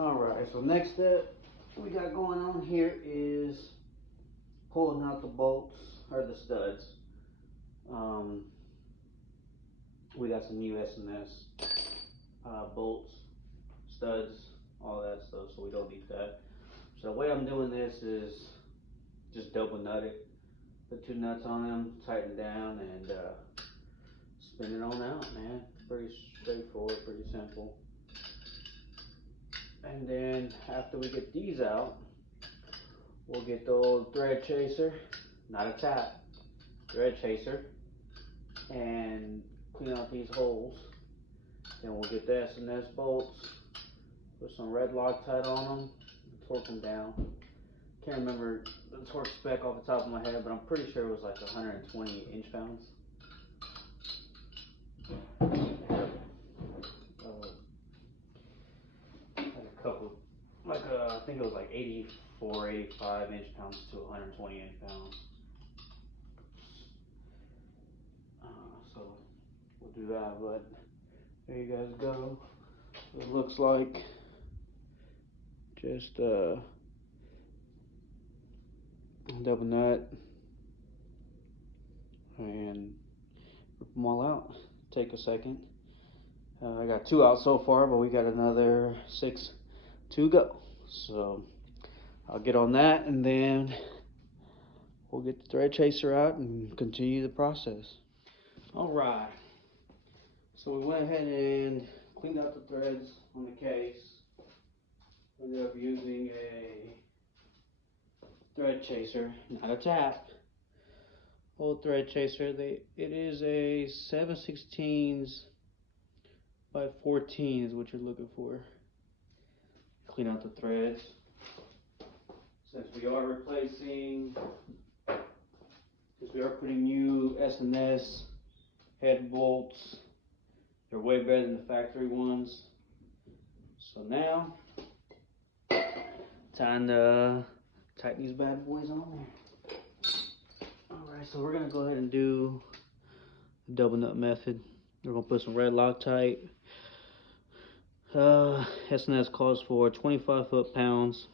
Alright, so next step we got going on here is pulling out the bolts, or the studs. We got some new S&S bolts, studs, all that stuff, so we don't need that. So the way I'm doing this is just double nut it, put 2 nuts on them, tighten down, and spin it on out, man. Pretty straightforward, pretty simple. And then after we get these out, we'll get the old thread chaser, not a tap, thread chaser, and clean out these holes. Then we'll get the S&S bolts, put some red Loctite on them, torque them down. Can't remember the torque spec off the top of my head, but I'm pretty sure it was like 120 inch-pounds. A couple, like I think it was like 84, 85 inch-pounds to 120 inch-pounds. So we'll do that, but there you guys go. It looks like just double nut and rip them all out. Take a second. I got 2 out so far, but we got another 6 to go. So I'll get on that, and then we'll get the thread chaser out and continue the process. All right. So we went ahead and cleaned out the threads on the case. Ended up using a thread chaser, not a tap. Old thread chaser. It is a 7/16 by 14 is what you're looking for. Clean out the threads. Since we are putting new S&S head bolts, they're way better than the factory ones. So now, time to tighten these bad boys on there. Alright, so we're gonna go ahead and do the double nut method. We're gonna put some red Loctite. S&S calls for 25 foot-pounds.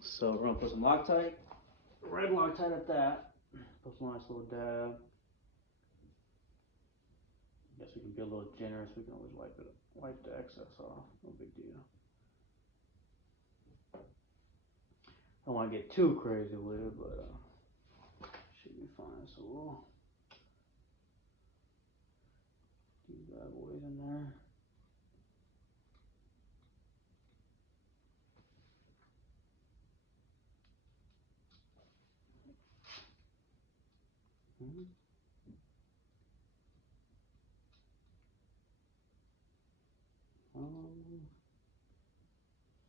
So we're gonna put some Loctite, red Loctite at that. Put some nice little dab. Guess we can be a little generous. We can always wipe the excess off. No big deal. Don't want to get too crazy with it, but should be fine. So we'll do these bad boys in there.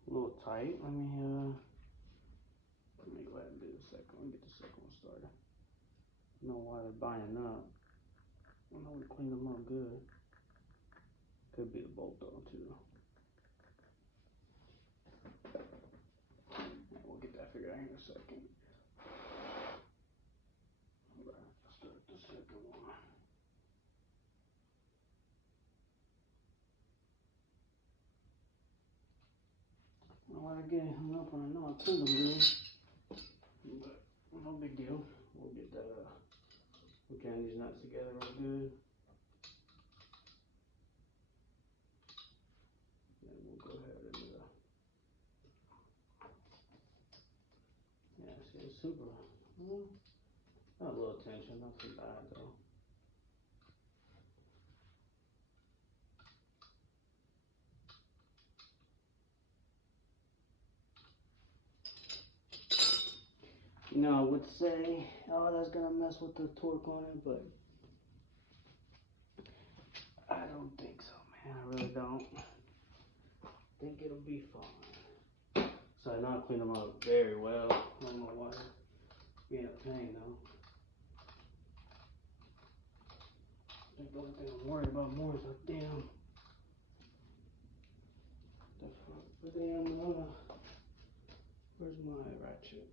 A little tight. Let me go ahead and do the second one. Get the second one started. I don't know why they're binding up. I know we cleaned them up good. Could be the bolt though too. We'll get that figured out here in a second. Alright, let's start the second one. I don't want to get hung up when I know I cleaned them good. But no big deal. We'll get that we'll jam these nuts together real good. Then we'll go ahead and yeah, see, it's super. Not a little tension, not too bad though. You know, I would say, oh, that's gonna mess with the torque on it, but I don't think so, man. I really don't. I think it'll be fine. So I know I cleaned them up very well. I don't know why being a pain though. I think the only thing I'm worried about more is the damn where's my ratchet?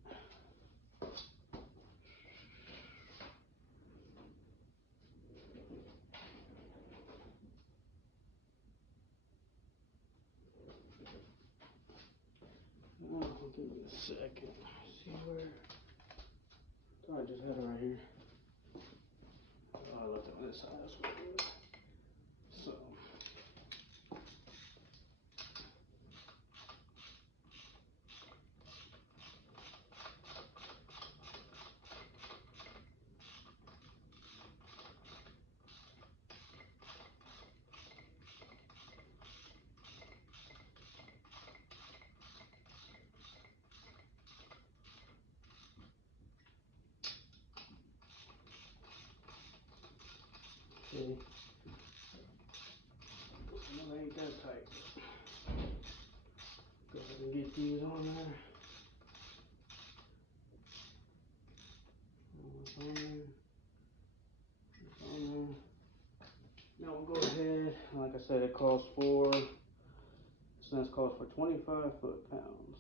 Give me a second. See where? I just had it right here. Oh, I left it on this side. That's what it was. So. See? Well, ain't that tight. Go ahead and get these on there. It's on there. It's on there. Now we'll go ahead, like I said, it calls for, this nest calls for 25 foot-pounds.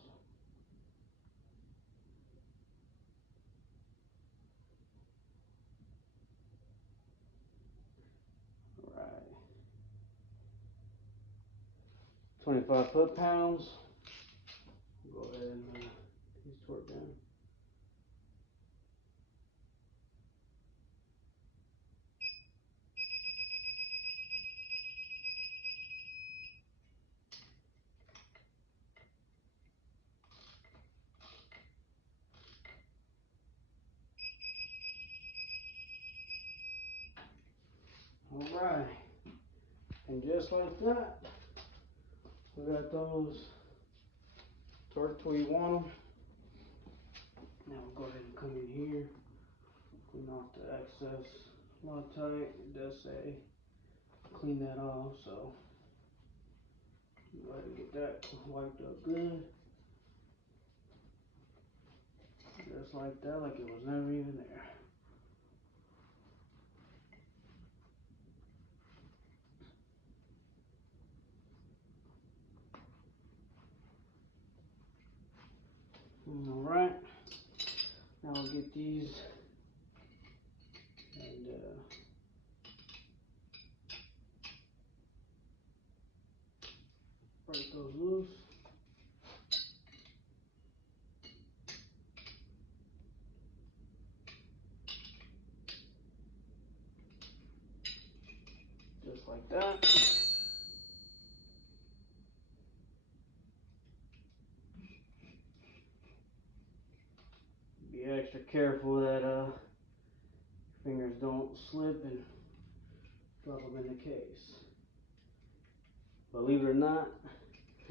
Alright. 25 foot-pounds. Go ahead and get these torque down. Alright, and just like that, we got those torqued where you want them. Now we'll go ahead and come in here, clean off the excess Loctite. It does say clean that off, so go ahead and get that wiped up good. Just like that, like it was never even there. Alright, now we'll get these and break those loose. Just like that. Be extra careful that fingers don't slip and drop them in the case. Believe it or not,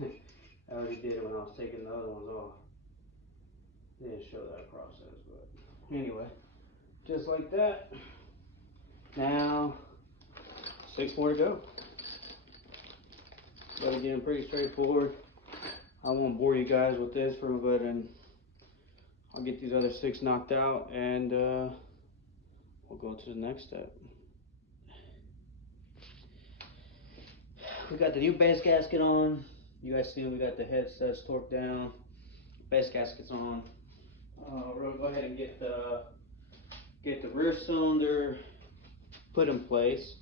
I already did it when I was taking the other ones off. Didn't show that process, but anyway, just like that. Now, 6 more to go. But again, pretty straightforward. I won't bore you guys with this. We're gonna go ahead and I'll get these other 6 knocked out, and we'll go to the next step. We got the new base gasket on. You guys see we got the headsets torqued down. Base gasket's on. We're gonna go ahead and get the rear cylinder put in place,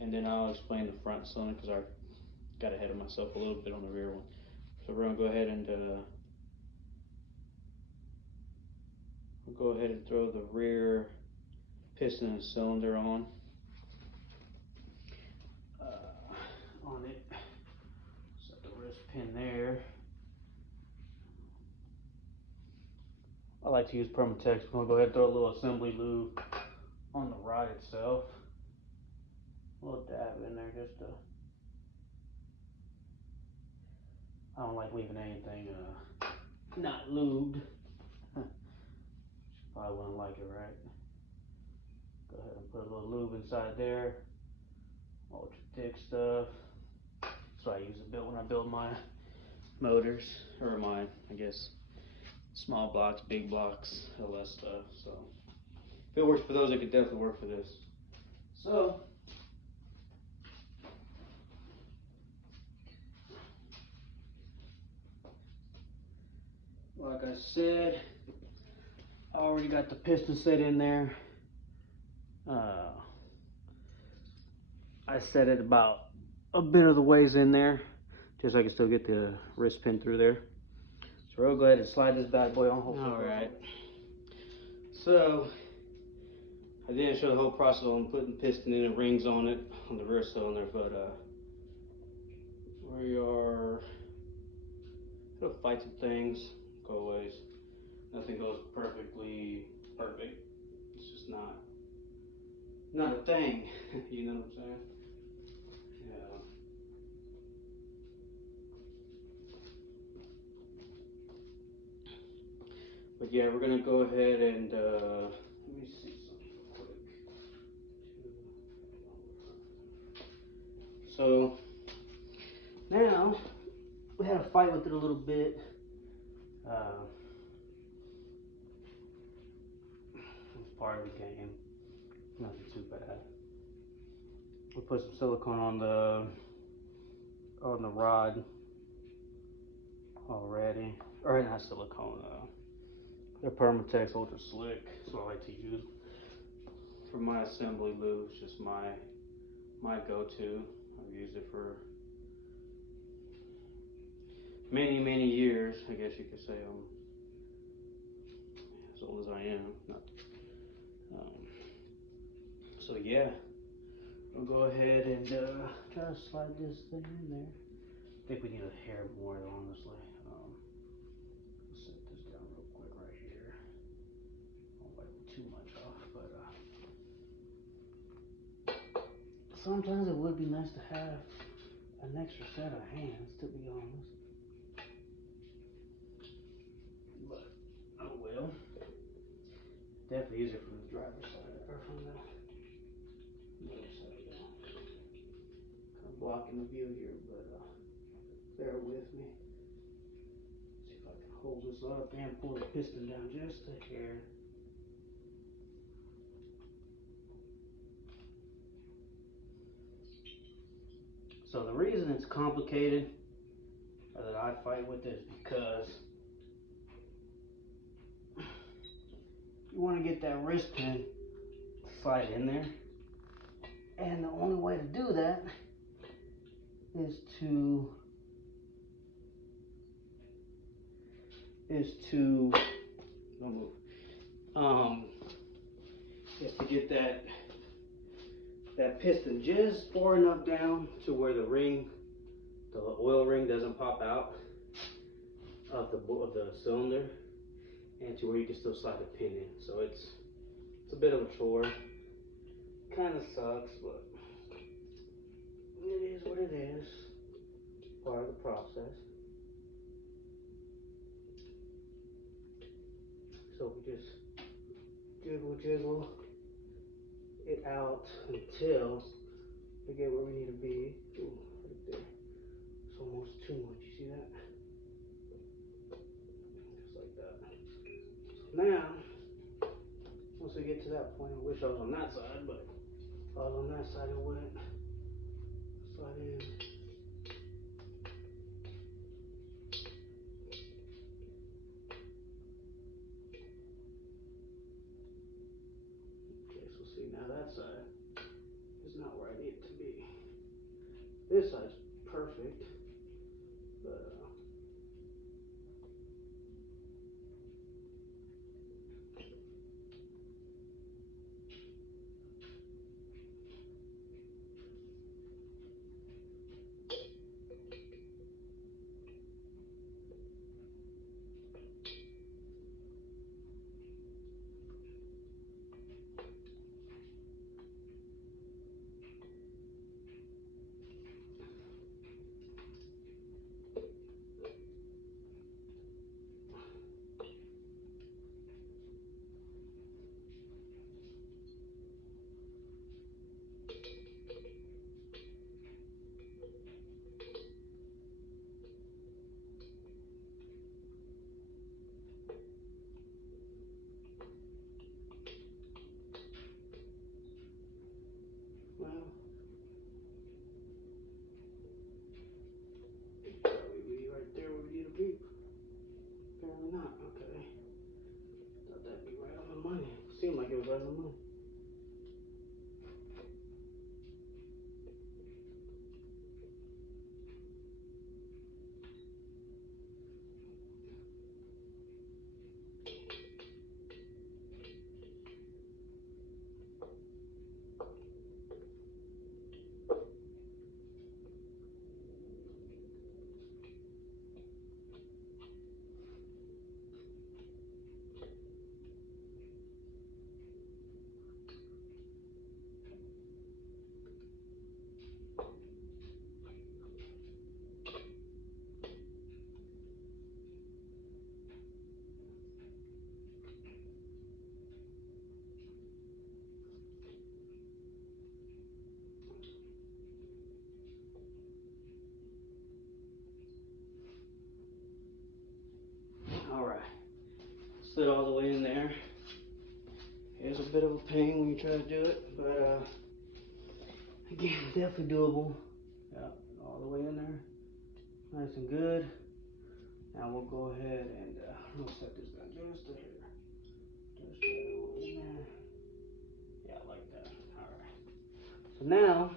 and then I'll explain the front cylinder because I got ahead of myself a little bit on the rear one. So we're gonna go ahead and throw the rear piston and cylinder on it. Set the wrist pin there. I like to use Permatex. We're gonna go ahead and throw a little assembly lube on the rod itself. A little dab in there just to. I don't like leaving anything not lubed. Probably wouldn't like it, right? Go ahead and put a little lube inside there. Ultra thick stuff. That's what I use it when I build my motors, or my, I guess, small blocks, big blocks, LS stuff. So if it works for those, it could definitely work for this. So like I said, I already got the piston set in there. I set it about a bit of the ways in there, just so I can still get the wrist pin through there. So we'll go ahead and slide this bad boy on. Alright. So I didn't show the whole process on putting piston in and rings on it on the rear cylinder, but we are gonna fight some things, go always. Nothing goes perfectly perfect. It's just not a thing. You know what I'm saying? Yeah. But yeah, we're gonna go ahead and let me see something quick. So now we had a fight with it a little bit. It's part of the game. Nothing too bad. We put some silicone on the rod already, or not silicone. They're Permatex Ultra Slick. That's what I like to use for my assembly lube. It's just my go-to. I've used it for many years. I guess you could say I'm as old as I am. So yeah, we'll go ahead and try to slide this thing in there. I think we need a hair more, honestly. Let's set this down real quick right here. I don't wipe too much off, but sometimes it would be nice to have an extra set of hands, to be honest. But oh well. Definitely easier from the driver's side or from the other side. Kind of blocking the view here, but bear with me. See if I can hold this up and pull the piston down just a hair. So the reason it's complicated, or that I fight with it, is because you want to get that wrist pin to slide in there, and the only way to do that is to don't move. Is to get that piston just far enough down to where the oil ring doesn't pop out of the cylinder, and to where you can still slide the pin in. So it's a bit of a chore. Kind of sucks, but it is what it is. Part of the process. So we just jiggle it out until we get where we need to be. Ooh, right there. It's almost too much. You see that? Just like that. So now, once we get to that point, I wish I was on that side, but if I was on that side, it wouldn't slide in. Okay, so see, now that side is not where I need it to be. This side's perfect, but Alright, slid all the way in there. It's a bit of a pain when you try to do it, but again, definitely doable. Yep, all the way in there, nice and good. Now we'll go ahead and we'll set this down just to here. Just that in there. Yeah, like that. Alright. So now,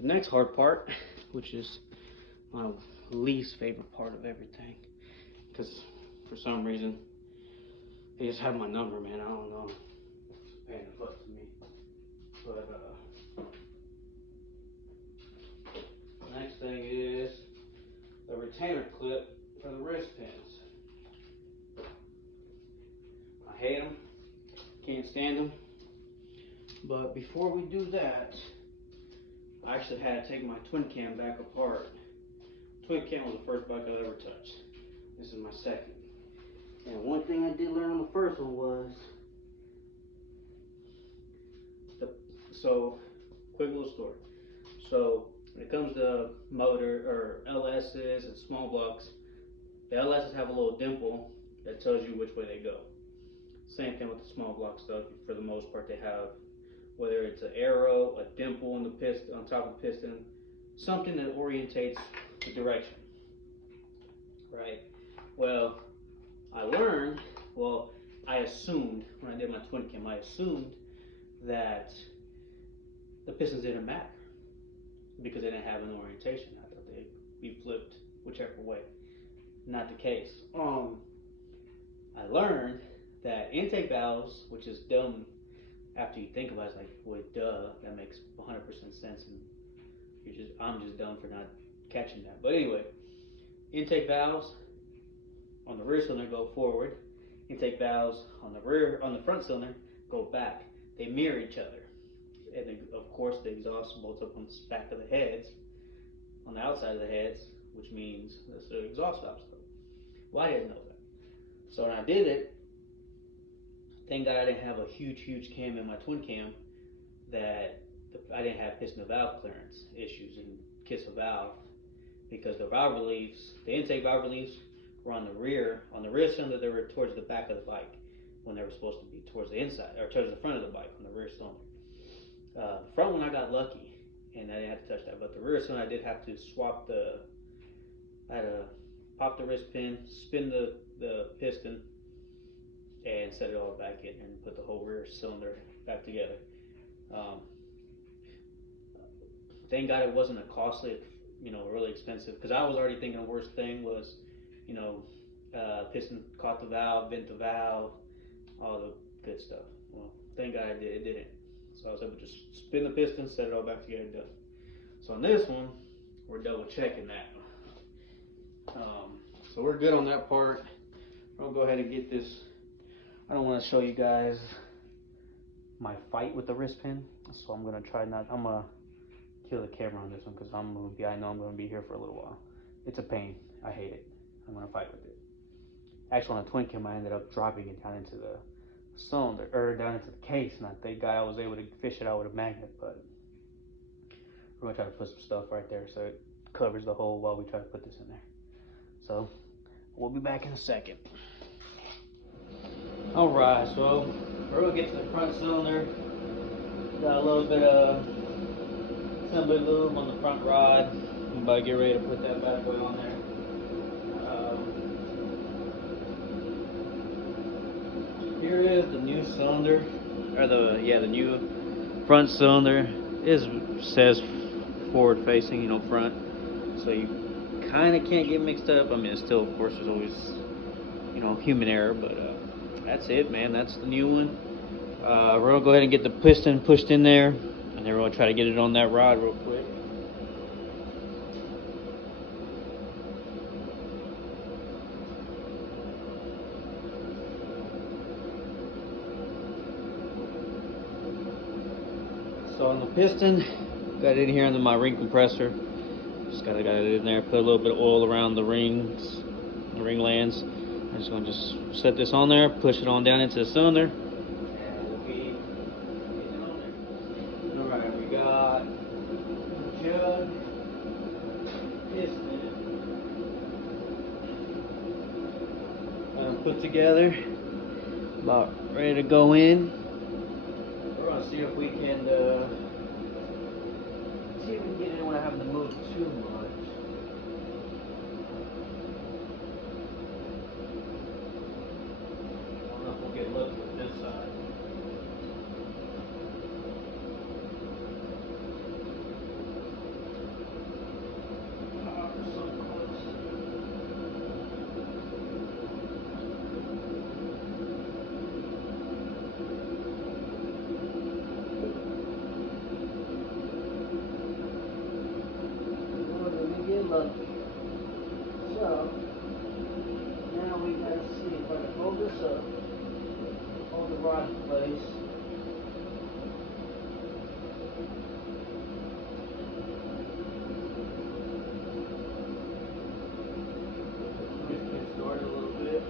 the next hard part, which is my least favorite part of everything, because for some reason they just have my number, man. I don't know. It's a pain in the butt to me. But the next thing is the retainer clip for the wrist pins. I hate them. Can't stand them. But before we do that, I actually had to take my twin cam back apart. Twin cam was the first bike I ever touched. This is my second. And one thing I did learn on the first one was, so quick little story. So when it comes to motor or LSs and small blocks, the LSs have a little dimple that tells you which way they go. Same thing with the small block stuff. For the most part, they have, whether it's an arrow, a dimple in the piston, on top of the piston, something that orientates the direction, right? Well, I assumed when I did my twin cam, I assumed that the pistons didn't matter because they didn't have an orientation. I thought they'd be flipped whichever way. Not the case. I learned that intake valves, which is dumb after you think about it, it's like, well, duh, that makes 100% sense, and I'm just dumb for not catching that. But anyway, intake valves on the rear cylinder go forward. Intake valves on the front cylinder go back. They mirror each other. And they, of course, the exhaust bolts up on the back of the heads, on the outside of the heads, which means that's the exhaust valve stuff. Well, I didn't know that. So when I did it, thank God I didn't have a huge cam in my twin cam, that I didn't have piston to valve clearance issues and kiss a valve, because the valve reliefs, the intake valve reliefs, were on the rear cylinder. They were towards the back of the bike when they were supposed to be towards the inside, or towards the front of the bike on the rear cylinder. The front one I got lucky and I didn't have to touch that, but the rear cylinder I did have to swap I had to pop the wrist pin, spin the piston, and set it all back in and put the whole rear cylinder back together. Thank God it wasn't a costly, really expensive, because I was already thinking the worst thing was, piston caught the valve, bent the valve, all the good stuff. Well, thank God it didn't. So I was able to just spin the piston, set it all back together, done. So on this one, we're double checking that. So we're good on that part. I'll go ahead and get this. I don't want to show you guys my fight with the wrist pin, so I'm gonna try not. I'm gonna kill the camera on this one because I know I'm gonna be here for a little while. It's a pain. I hate it. I'm gonna fight with it. Actually, on a twin cam, I ended up dropping it down into the cylinder, or down into the case, and thank God I was able to fish it out with a magnet. But we're gonna try to put some stuff right there so it covers the hole while we try to put this in there. So we'll be back in a second. Alright, so we're gonna get to the front cylinder. Got a little bit of assembly lube on the front rod. I'm about to get ready to put that bad boy on there. Here is the new cylinder, or the new front cylinder. It says forward facing, front, so you kind of can't get mixed up. I mean, it's still, of course, there's always, human error, but that's it, man. That's the new one. We're gonna go ahead and get the piston pushed in there, and then we're gonna try to get it on that rod real quick. So on the piston, got it in here under my ring compressor. Just got it in there. Put a little bit of oil around the rings, the ring lands. I'm just gonna set this on there, push it on down into the cylinder, and we'll be getting on there. All right, we got jug, piston, put together, about ready to go in. We're gonna see if we can get in without having to move too much. I don't know if we'll get lucky with this side. Oh, we're so close. Lucky. So now we gotta see if I can hold this up, hold the rod in place. Just get started a little bit.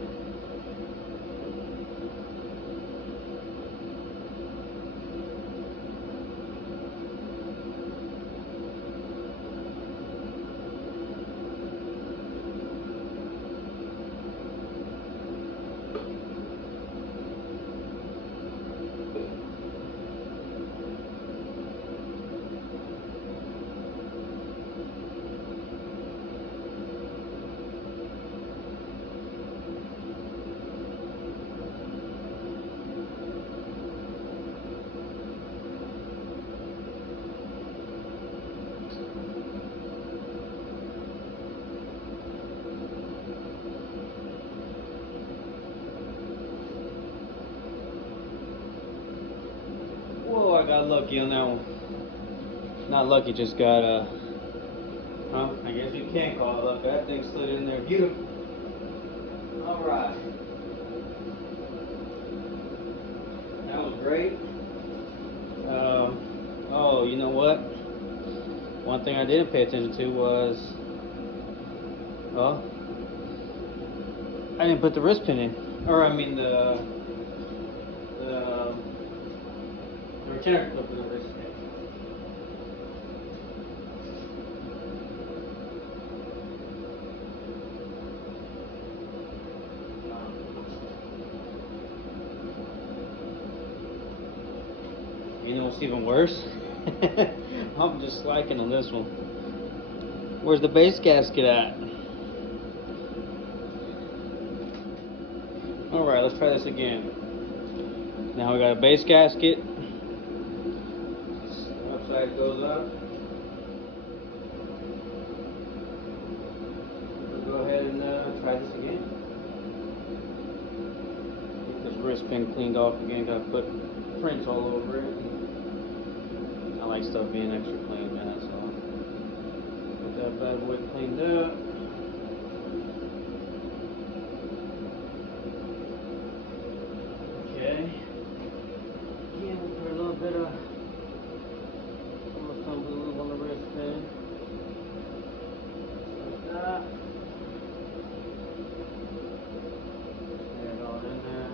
Whoa, I got lucky on that one. Not lucky, just got I guess you can't call it luck. That thing slid in there beautiful. Alright. That was great. Oh, you know what? One thing I didn't pay attention to was, well, I didn't put the wrist pin in. Or I mean the retainer clip for the wrist pin. You know what's even worse? I'm just slacking on this one. Where's the base gasket at? Alright, let's try this again. Now we got a base gasket. Left side goes up. We'll go ahead and try this again. Get this wrist pin cleaned off again. Gotta put prints all over it. I like stuff being extra clean, man, so get that bad boy cleaned up. Okay. Again, we'll put a little bit of some glue on the wrist pin. Like that. Get it all in there.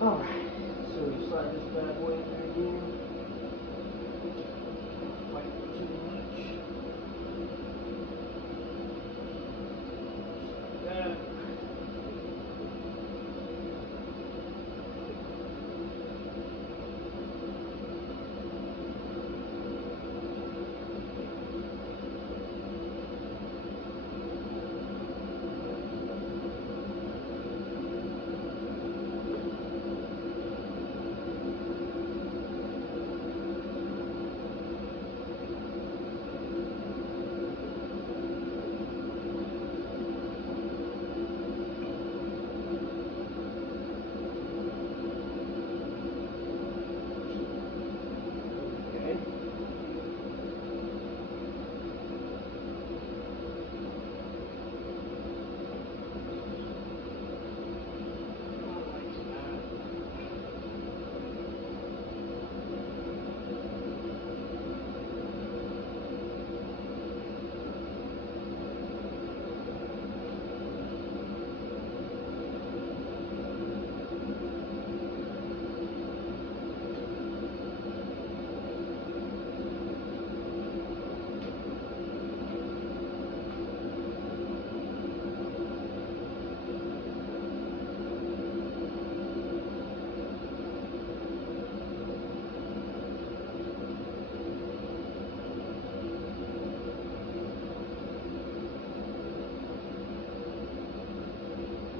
Alright, so we slide this bad boy in there again. Not fight too much. Like that.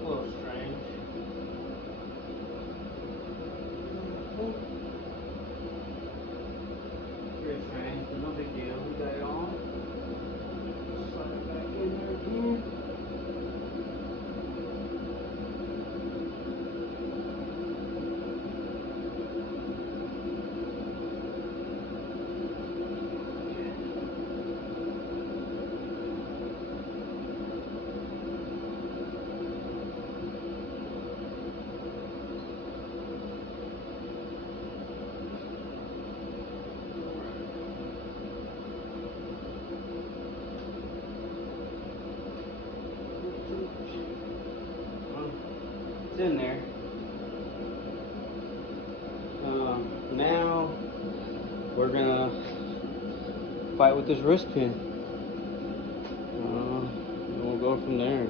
A little strange. Pretty strange, but no big deal. We got it on. Slide it back in there again. It's in there. Now we're gonna fight with this wrist pin. And we'll go from there.